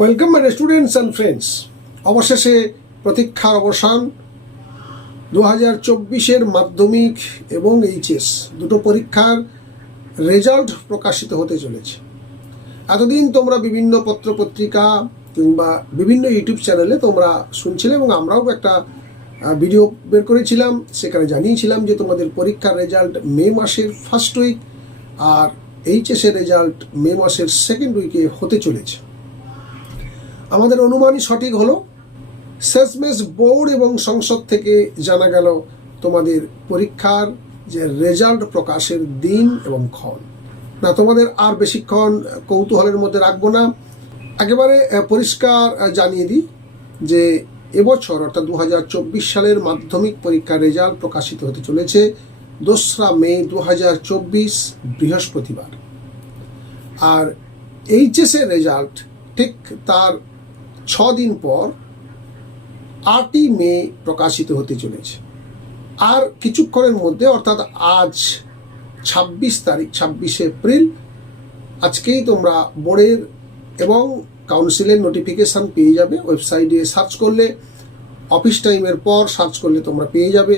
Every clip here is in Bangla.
Welcome my students and friends অবশেষে প্রতীক্ষার অবসান দু হাজার চব্বিশের মাধ্যমিক এবং এইচএস দুটো পরীক্ষার রেজাল্ট প্রকাশিত হতে চলেছে। এতদিন তোমরা বিভিন্ন পত্রপত্রিকা কিংবা বিভিন্ন ইউটিউব চ্যানেলে তোমরা শুনছিলে এবং আমরাও একটা ভিডিও বের করেছিলাম। সেখানে জানিয়েছিলাম যে তোমাদের পরীক্ষার রেজাল্ট মে মাসের ফার্স্ট উইক আর এইচএসের রেজাল্ট মে মাসের সেকেন্ড উইকে হতে চলেছে। আমাদের অনুমানই সঠিক হলো। শেষমেশ বোর্ড এবং সংসদ থেকে জানা গেল তোমাদের পরীক্ষার যে রেজাল্ট প্রকাশের দিন এবং ক্ষণ। না, তোমাদের আর বেশিক্ষণ কৌতূহলের মধ্যে রাখব না। একেবারে পরিষ্কার জানিয়ে দিই যে এবছর, অর্থাৎ দু হাজার চব্বিশ সালের মাধ্যমিক পরীক্ষার রেজাল্ট প্রকাশিত হতে চলেছে দোসরা মে দু হাজার চব্বিশ, বৃহস্পতিবার। আর এইচএসের রেজাল্ট ঠিক তার ছ দিন পর আটই মে প্রকাশিত হতে চলেছে। আর কিছুক্ষণের মধ্যে, অর্থাৎ আজ ছাব্বিশ তারিখ, ছাব্বিশে এপ্রিল, আজকেই তোমরা বোর্ডের এবং কাউন্সিলের নোটিফিকেশান পেয়ে যাবে। ওয়েবসাইটে সার্চ করলে, অফিস টাইমের পর সার্চ করলে তোমরা পেয়ে যাবে।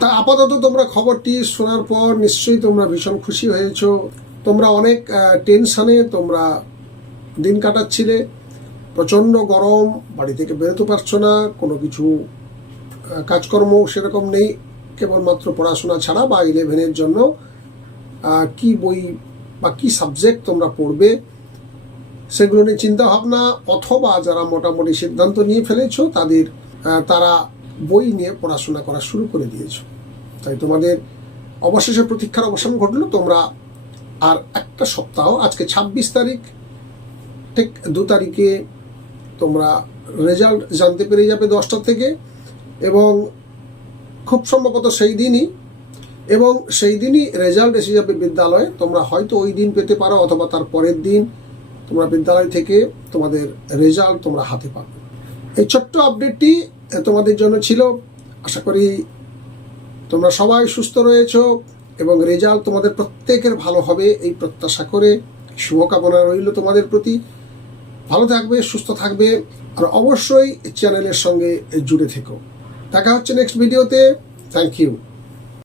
তা আপাতত তোমরা খবরটি শোনার পর নিশ্চয়ই তোমরা ভীষণ খুশি হয়েছো। তোমরা অনেক টেনশানে তোমরা দিন কাটাচ্ছিলে। প্রচণ্ড গরম, বাড়ি থেকে বেরোতে পারছ না, কোনো কিছু কাজকর্ম সেরকম নেই, কেবলমাত্র পড়াশোনা ছাড়া বা ইলেভেনের জন্য কি বই বা কি সাবজেক্ট তোমরা পড়বে, সেগুলো নিয়ে চিন্তা ভাবনা অথবা যারা মোটামুটি সিদ্ধান্ত নিয়ে ফেলেছো, তাদের তারা বই নিয়ে পড়াশোনা করা শুরু করে দিয়েছ। তাই তোমাদের অবশেষে প্রতীক্ষার অবসান ঘটলো, তোমরা আর একটা সপ্তাহ, আজকে ছাব্বিশ তারিখ, ঠিক দু তারিখে তোমরা রেজাল্ট জানতে পেরে যাবে দশটা থেকে এবং খুব সম্ভবত সেই দিনই এবং সেই দিনই রেজাল্ট এসে যাবে বিদ্যালয়ে। তোমরা হয়তো ওই দিন পেতে পারো অথবা তার পরের দিন তোমরা বিদ্যালয় থেকে তোমাদের রেজাল্ট তোমরা হাতে পাবে। এই ছোট্ট আপডেটটি তোমাদের জন্য ছিল। আশা করি তোমরা সবাই সুস্থ রয়েছো এবং রেজাল্ট তোমাদের প্রত্যেকের ভালো হবে এই প্রত্যাশা করে। শুভকামনা রইল তোমাদের প্রতি। ভালো থাকবে, সুস্থ থাকবে, আর অবশ্যই চ্যানেলের সঙ্গে জুড়ে থেকো। দেখা হচ্ছে নেক্সট ভিডিওতে থ্যাংক ইউ